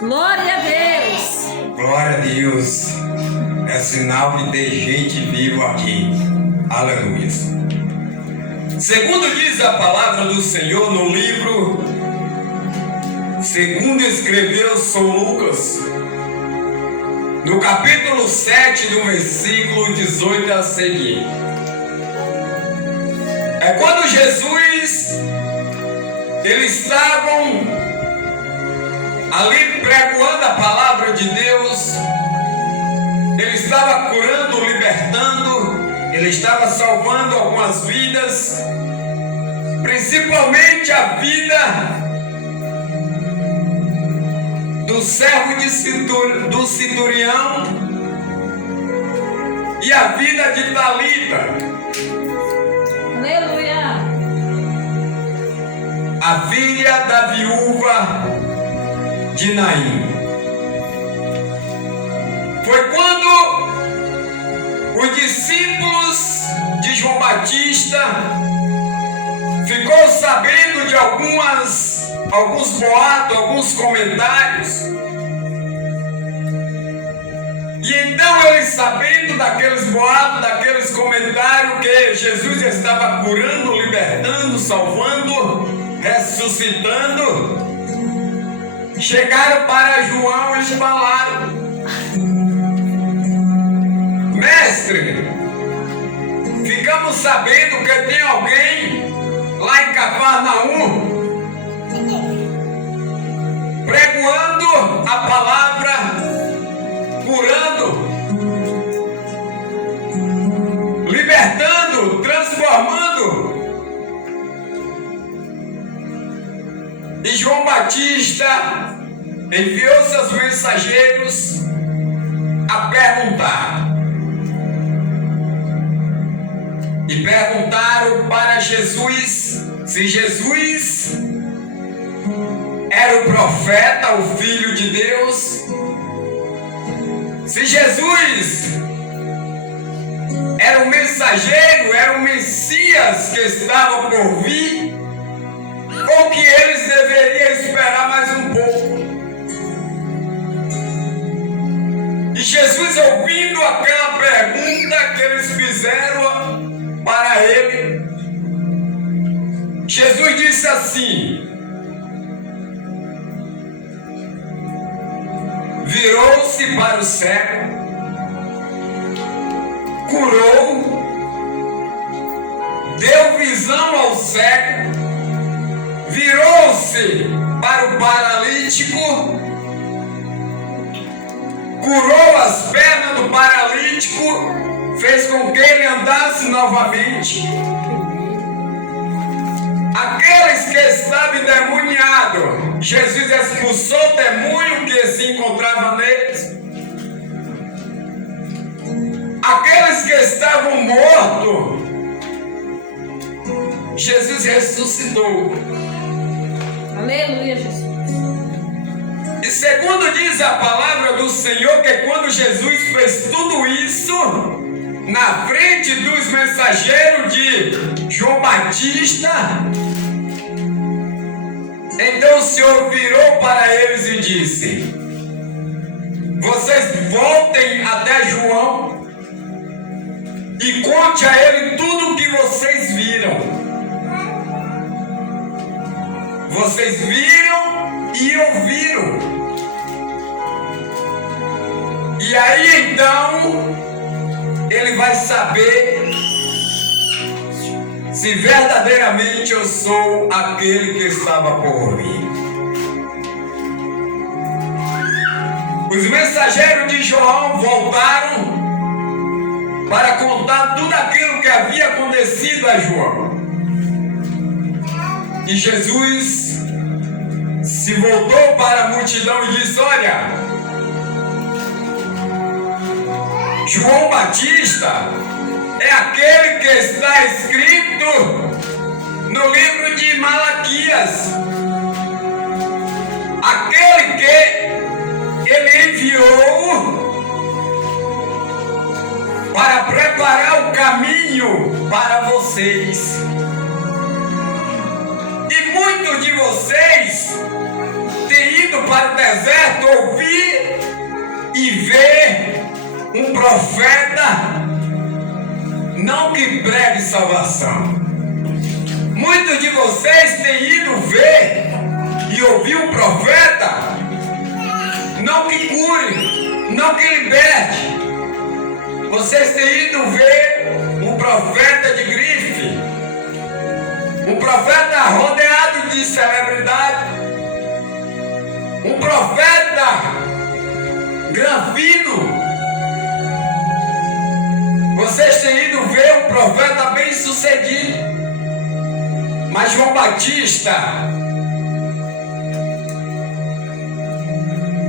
Glória a Deus. Glória a Deus. É sinal que tem gente viva aqui. Aleluia. Segundo diz a palavra do Senhor no livro, segundo escreveu São Lucas, no capítulo 7, do versículo 18 a seguir. É quando Jesus, eles estavam ali pregoando a palavra de Deus, ele estava curando, libertando, ele estava salvando algumas vidas, principalmente a vida do servo do centurião e a vida de Talita. Aleluia. A filha da viúva de Naim. Foi quando os discípulos de João Batista ficou sabendo de alguns boatos, alguns comentários. E então eles, sabendo daqueles boatos, daqueles comentários que Jesus estava curando, libertando, salvando, ressuscitando, chegaram para João e falaram: Mestre, ficamos sabendo que tem alguém lá em Cafarnaum pregoando a palavra, curando, libertando, transformando. E João Batista enviou seus mensageiros a perguntar. E perguntaram para Jesus se Jesus era o profeta, o Filho de Deus, se Jesus era o mensageiro, era o Messias que estava por vir, ou que eles deveriam esperar mais um pouco. E Jesus, ouvindo aquela pergunta que eles fizeram para ele, Jesus disse assim: virou-se para o cego, curou, deu visão ao cego, virou-se para o paralítico, curou as pernas do paralítico, fez com que ele andasse novamente. Aqueles que estavam endemoniados, Jesus expulsou o demônio que se encontrava neles. Aqueles que estavam mortos, Jesus ressuscitou. Aleluia, Jesus. E segundo diz a palavra do Senhor, que quando Jesus fez tudo isso na frente dos mensageiros de João Batista, então o Senhor virou para eles e disse: vocês voltem até João e conte a ele tudo o que vocês viram. Vocês viram e ouviram. E aí então ele vai saber se verdadeiramente eu sou aquele que estava por vir. Os mensageiros de João voltaram para contar tudo aquilo que havia acontecido a João. E Jesus se voltou para a multidão e disse: olha, João Batista é aquele que está escrito no livro de Malaquias, aquele que ele enviou para preparar o caminho para vocês. E muitos de vocês têm ido para o deserto deserto ouvir e ver um profeta, não que pregue salvação. Muitos de vocês têm ido ver e ouvir um profeta, não que cure, não que liberte. Vocês têm ido ver um profeta de grife, um profeta rodeado de celebridade, um profeta granfino. Vocês têm ido ver um profeta bem sucedido. Mas João Batista,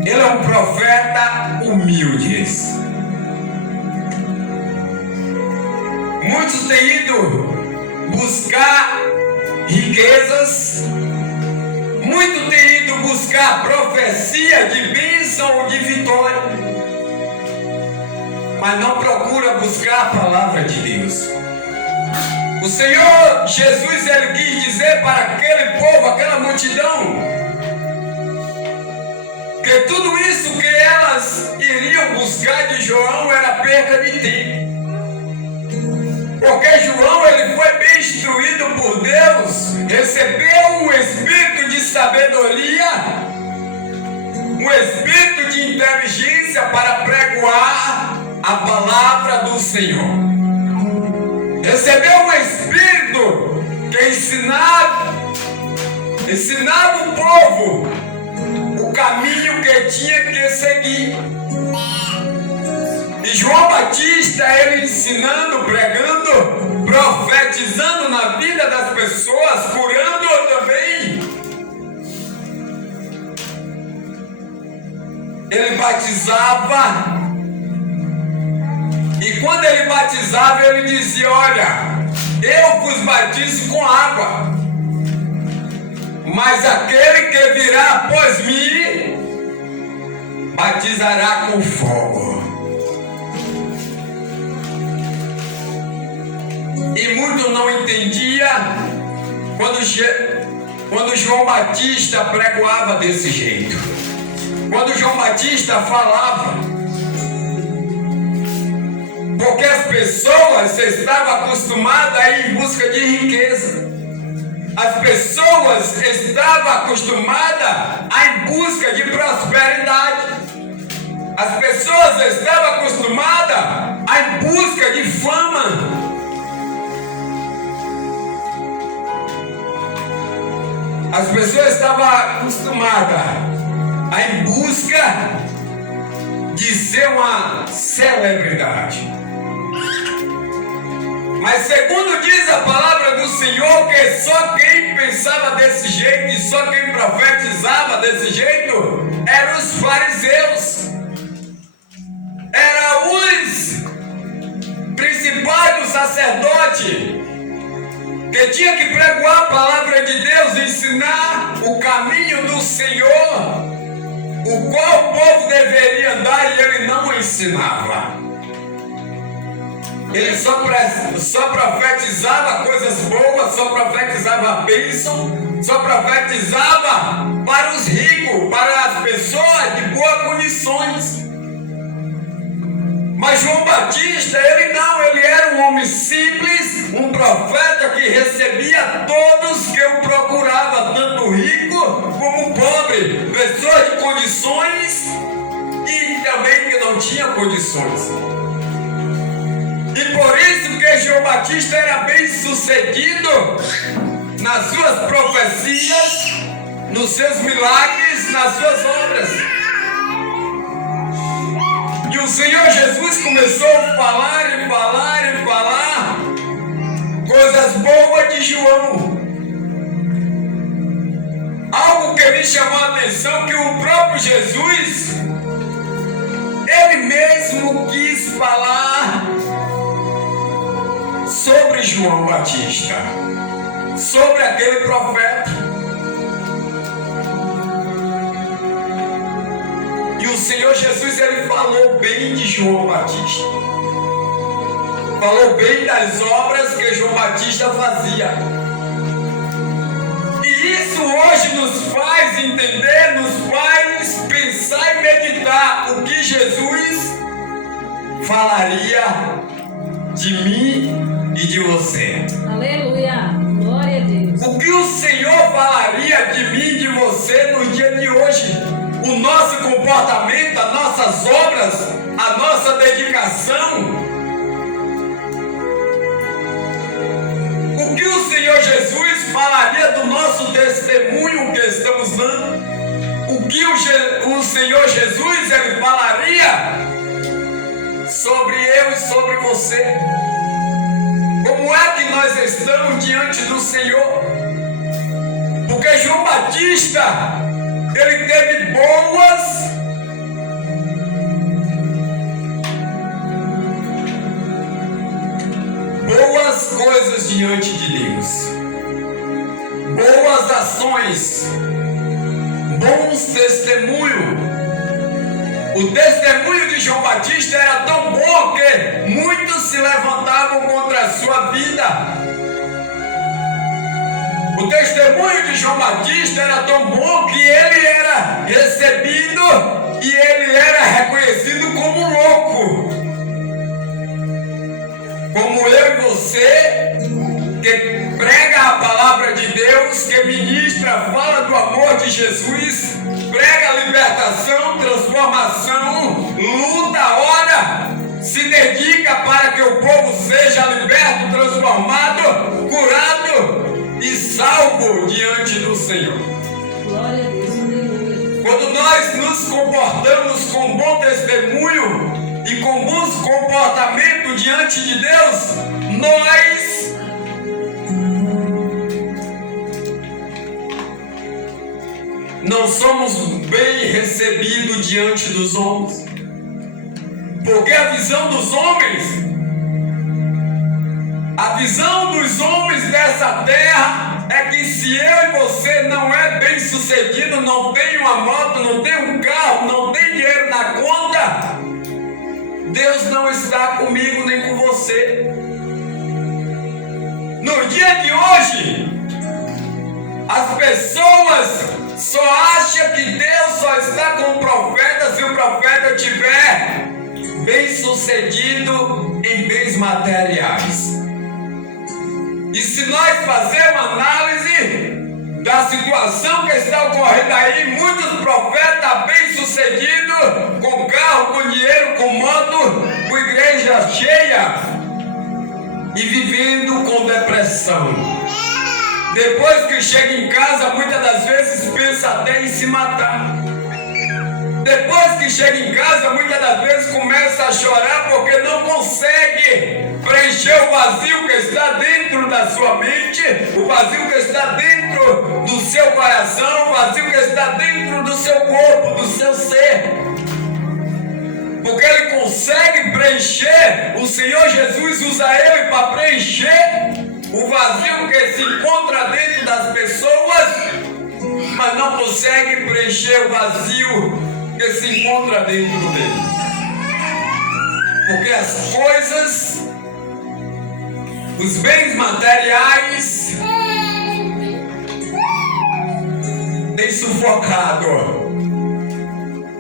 ele é um profeta humilde. Muitos têm ido buscar riquezas, muitos têm ido buscar profecia de bênção ou de vitória, mas não procura buscar a palavra de Deus. O Senhor Jesus, ele quis dizer para aquele povo, aquela multidão, que tudo isso que elas iriam buscar de João era perca de tempo. Porque João, ele foi bem instruído por Deus, recebeu um espírito de sabedoria, um espírito de inteligência para pregoar a palavra do Senhor. Recebeu um espírito que ensinava o povo o caminho que tinha que seguir. E João Batista, ele ensinando, pregando, profetizando na vida das pessoas, curando também. Ele batizava. E quando ele batizava, ele dizia: olha, eu vos batizo com água, mas aquele que virá após mim batizará com fogo. E muito não entendia quando João Batista pregoava desse jeito, quando João Batista falava. Porque as pessoas estavam acostumadas a ir em busca de riqueza. As pessoas estavam acostumadas a ir em busca de prosperidade. As pessoas estavam acostumadas a ir em busca de fama. As pessoas estavam acostumadas a ir em busca de ser uma celebridade. Mas segundo diz a palavra do Senhor, que só quem pensava desse jeito e só quem profetizava desse jeito eram os fariseus. Eram os principais do sacerdote, que tinha que pregoar a palavra de Deus, ensinar o caminho do Senhor, o qual o povo deveria andar, e ele não ensinava. Ele só profetizava coisas boas, só profetizava bênção, só profetizava para os ricos, para as pessoas de boas condições. Mas João Batista, ele não, ele era um homem simples, um profeta que recebia todos que o procuravam, tanto rico como pobre, pessoas de condições e também que não tinha condições. E por isso que João Batista era bem sucedido nas suas profecias, nos seus milagres, nas suas obras. E o Senhor Jesus começou a falar e falar e falar coisas boas de João. Algo que me chamou a atenção, que o próprio Jesus, ele mesmo quis falar sobre João Batista, sobre aquele profeta. E o Senhor Jesus, ele falou bem de João Batista, falou bem das obras que João Batista fazia. E isso hoje nos faz entender, nos faz pensar Jesus falaria de mim e de você? Aleluia. Glória a Deus. O que o Senhor falaria de mim e de você no dia de hoje? O nosso comportamento, as nossas obras, a nossa dedicação. O que o Senhor Jesus falaria do nosso testemunho que estamos dando? O que o Senhor Jesus ele falaria sobre eu e sobre você? Como é que nós estamos diante do Senhor? Porque João Batista, ele teve boas coisas diante de Deus, boas ações, bons testemunhos. O testemunho de João Batista era tão bom que muitos se levantavam contra a sua vida. O testemunho de João Batista era tão bom que ele era recebido e ele era reconhecido como louco. Como eu e você, que prega a palavra de Deus, que ministra, fala do amor de Jesus, prega a libertação, transformação, luta, ora, se dedica para que o povo seja liberto, transformado, curado e salvo diante do Senhor. Glória a Deus. Aleluia. Quando nós nos comportamos com bom testemunho e com bons comportamentos diante de Deus, nós não somos bem recebidos diante dos homens. Porque a visão dos homens dessa terra é que se eu e você não é bem sucedido, não tem uma moto, não tem um carro, não tem dinheiro na conta, Deus não está comigo nem com você. No dia de hoje, as pessoas só acham que Deus só está com o profeta se o profeta estiver bem sucedido em bens materiais. E se nós fazermos análise da situação que está ocorrendo aí, muitos profetas bem sucedidos, com carro, com dinheiro, com moto, com igreja cheia e vivendo com depressão. Depois que chega em casa, muitas das vezes pensa até em se matar. Depois que chega em casa, muitas das vezes começa a chorar porque não consegue preencher o vazio que está dentro da sua mente, o vazio que está dentro do seu coração, o vazio que está dentro do seu corpo, do seu ser. Porque ele consegue preencher, o Senhor Jesus usa ele para preencher o vazio que se encontra dentro das pessoas, mas não consegue preencher o vazio que se encontra dentro dele. Porque as coisas, os bens materiais, têm sufocado.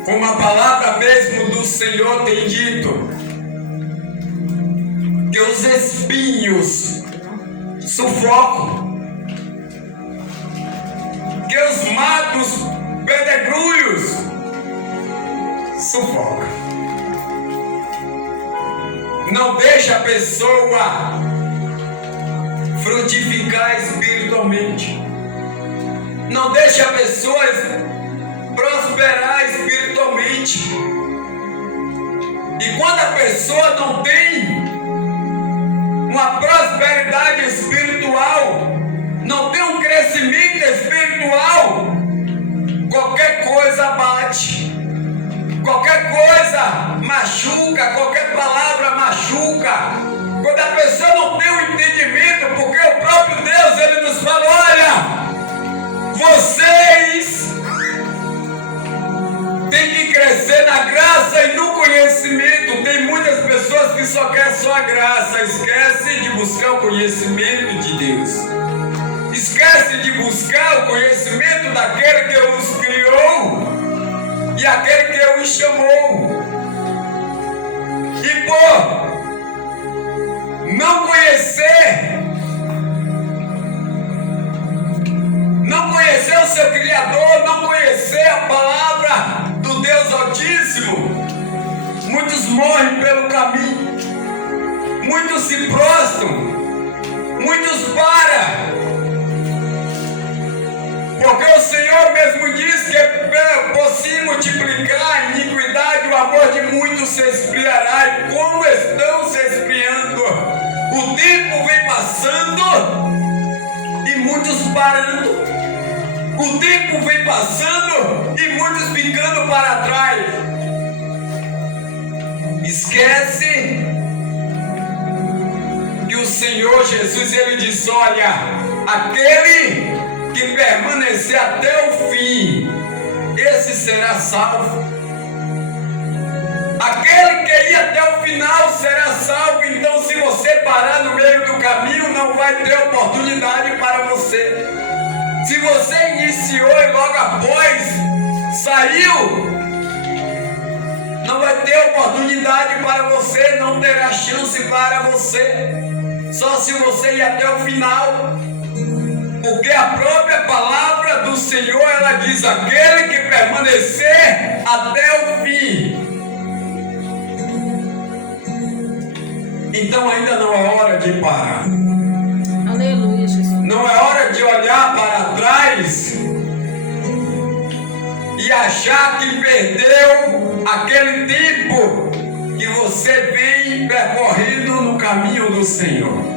Como a palavra mesmo do Senhor tem dito, que os espinhos sufocam, que os matos pedregulhos sufocam. Não deixa a pessoa frutificar espiritualmente. Não deixa a pessoa prosperar espiritualmente. E quando a pessoa não tem uma prosperidade espiritual, não tem um crescimento espiritual, qualquer coisa bate, qualquer coisa machuca, qualquer palavra machuca. Quando a pessoa não tem um entendimento, porque o próprio Deus ele nos fala: olha, vocês têm que crescer na graça e no conhecimento. Tem muitas pessoas que só querem só a graça, esquece de buscar o conhecimento de Deus. Esquece de buscar o conhecimento daquele que os criou e aquele que os chamou. E por não conhecer o seu Criador, não conhecer a palavra do Deus Altíssimo, muitos morrem pelo caminho, muitos se prostram, muitos param, porque o Senhor mesmo diz que por se multiplicar a iniquidade, o amor de muitos se esfriará. E como estão se esfriando? O tempo vem passando e muitos parando. O tempo vem passando e muitos ficando para trás. Esquece que o Senhor Jesus, ele disse: olha, aquele que permanecer até o fim, esse será salvo. Aquele que ir até o final será salvo. Então, se você parar no meio do caminho, não vai ter oportunidade para você. Se você iniciou e logo após saiu, não vai ter oportunidade para você, não terá chance para você. Só se você ir até o final. Porque a própria palavra do Senhor, ela diz: aquele que permanecer até o fim. Então ainda não é hora de parar. Aleluia, Jesus. Não é hora de olhar para trás e achar que perdeu aquele tempo que você vem percorrendo no caminho do Senhor.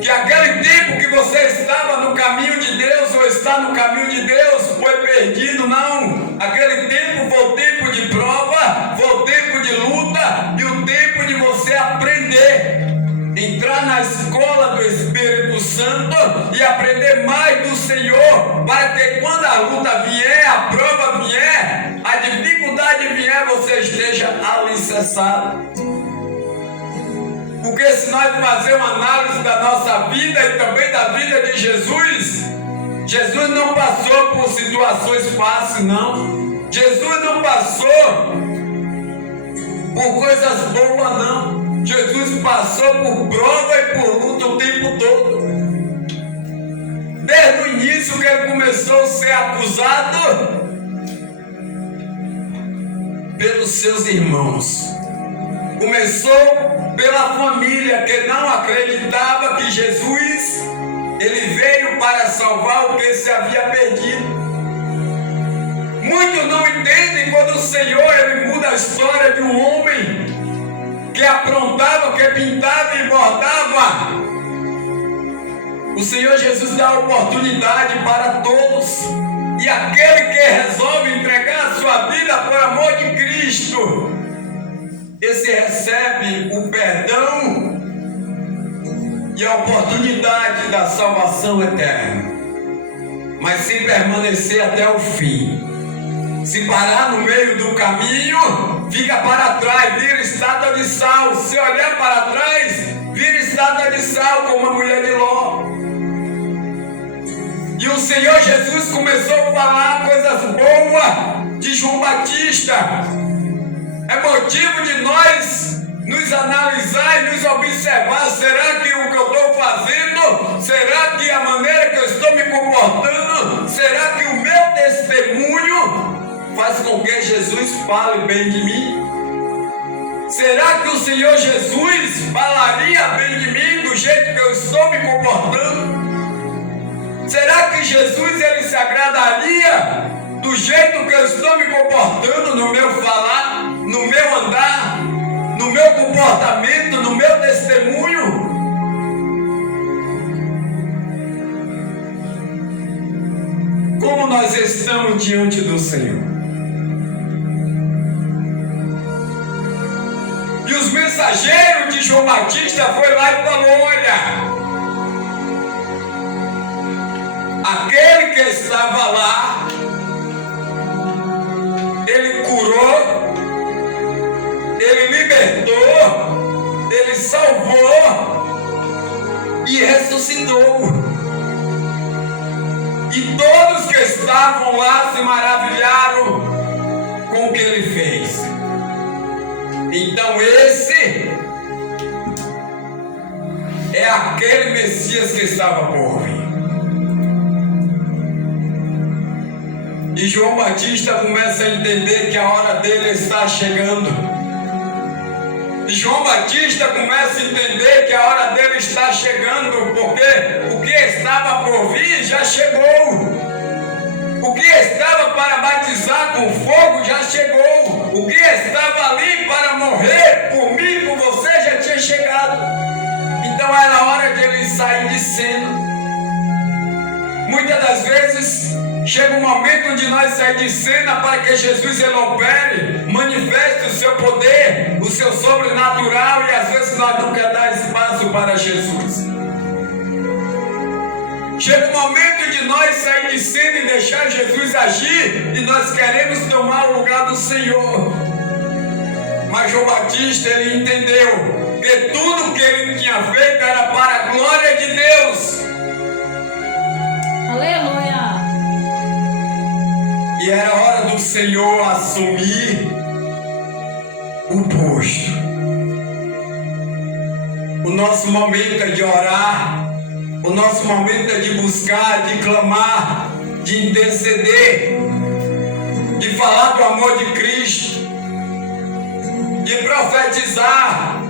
Que aquele tempo que você estava no caminho de Deus ou está no caminho de Deus foi perdido. Não, aquele tempo foi o tempo de prova, foi o tempo de luta e o tempo de você aprender, entrar na escola do Espírito Santo e aprender mais do Senhor, para que quando a luta vier, a prova vier, a dificuldade vier, você esteja alicerçado. Porque se nós fazermos uma análise da nossa vida e também da vida de Jesus, Jesus não passou por situações fáceis, não. Jesus não passou por coisas boas, não. Jesus passou por prova e por luta o tempo todo. Desde o início que ele começou a ser acusado pelos seus irmãos. Começou pela família que não acreditava que Jesus, ele veio para salvar o que se havia perdido. Muitos não entendem quando o Senhor, ele muda a história de um homem que aprontava, que pintava e bordava. O Senhor Jesus dá oportunidade para todos. E aquele que resolve entregar a sua vida por amor de Cristo, esse recebe o perdão e a oportunidade da salvação eterna. Mas se permanecer até o fim, se parar no meio do caminho, fica para trás, vira estátua de sal. Se olhar para trás, vira estátua de sal, como a mulher de Ló. E o Senhor Jesus começou a falar coisas boas de João Batista. É motivo de nós nos analisar e nos observar. Será que o que eu estou fazendo, será que a maneira que eu estou me comportando, será que o meu testemunho faz com que Jesus fale bem de mim? Será que o Senhor Jesus falaria bem de mim do jeito que eu estou me comportando? Será que Jesus, ele se agradaria do jeito que eu estou me comportando, no meu falar, no meu andar, no meu comportamento, no meu testemunho? Como nós estamos diante do Senhor? E os mensageiros de João Batista foi lá e falou: olha, aquele que estava lá, ele curou, ele libertou, ele salvou e ressuscitou. E todos que estavam lá se maravilharam com o que ele fez. Então esse é aquele Messias que estava por vir. E João Batista começa a entender que a hora dele está chegando. E João Batista começa a entender que a hora dele está chegando, porque o que estava por vir já chegou. O que estava para batizar com fogo já chegou. O que estava ali para morrer por mim, por você, já tinha chegado. Então era hora de ele sair de cena. Muitas das vezes chega um momento onde nós saímos de cena para que Jesus ele opere, manifeste o seu poder, o seu sobrenatural, e às vezes nós não queremos dar espaço para Jesus. Chega um momento de nós sair de cena e deixar Jesus agir, e nós queremos tomar o lugar do Senhor. Mas João Batista ele entendeu que tudo que ele tinha feito era para a glória de Deus. Aleluia. E era hora do Senhor assumir o posto. O nosso momento é de orar. O nosso momento é de buscar, de clamar, de interceder, de falar do amor de Cristo, de profetizar,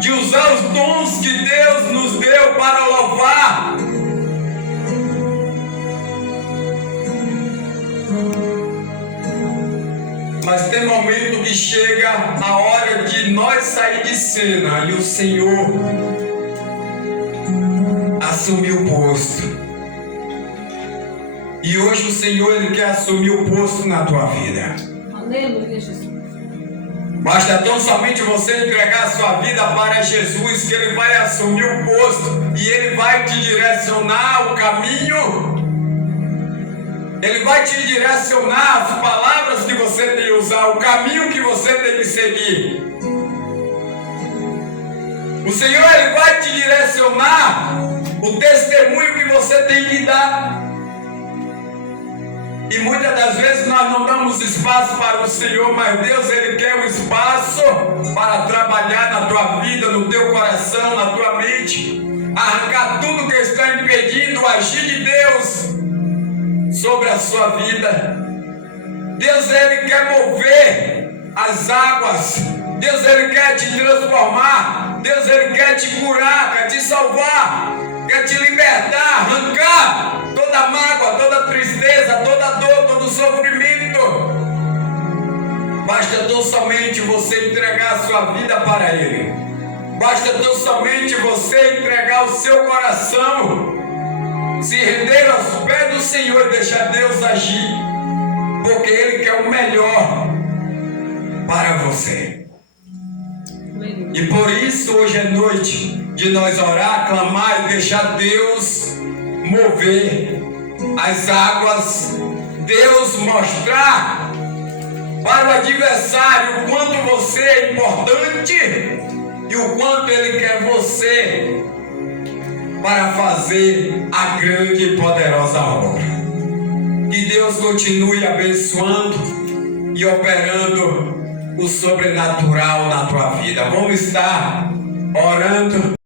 de usar os dons que Deus nos deu para louvar. Mas tem momento que chega a hora de nós sair de cena e o Senhor assumir o posto. E hoje o Senhor ele quer assumir o posto na tua vida. Aleluia, Jesus. Basta tão somente você entregar a sua vida para Jesus, que ele vai assumir o posto e ele vai te direcionar o caminho. Ele vai te direcionar as palavras que você tem que usar, o caminho que você tem que seguir. O Senhor ele vai te direcionar o testemunho que você tem que dar. E muitas das vezes nós não damos espaço para o Senhor, mas Deus ele quer um espaço para trabalhar na tua vida, no teu coração, na tua mente, arrancar tudo que está impedindo o agir de Deus sobre a sua vida. Deus ele quer mover as águas. Deus ele quer te transformar. Deus ele quer te curar, quer te salvar, quer te libertar, arrancar toda mágoa, toda tristeza, toda dor, todo sofrimento. Basta tão somente você entregar a sua vida para Ele. Basta tão somente você entregar o seu coração, se render aos pés do Senhor e deixar Deus agir, porque Ele quer o melhor para você. E por isso hoje é noite de nós orar, clamar e deixar Deus mover as águas, Deus mostrar para o adversário o quanto você é importante e o quanto Ele quer você para fazer a grande e poderosa obra. Que Deus continue abençoando e operando o sobrenatural na tua vida. Vamos estar orando.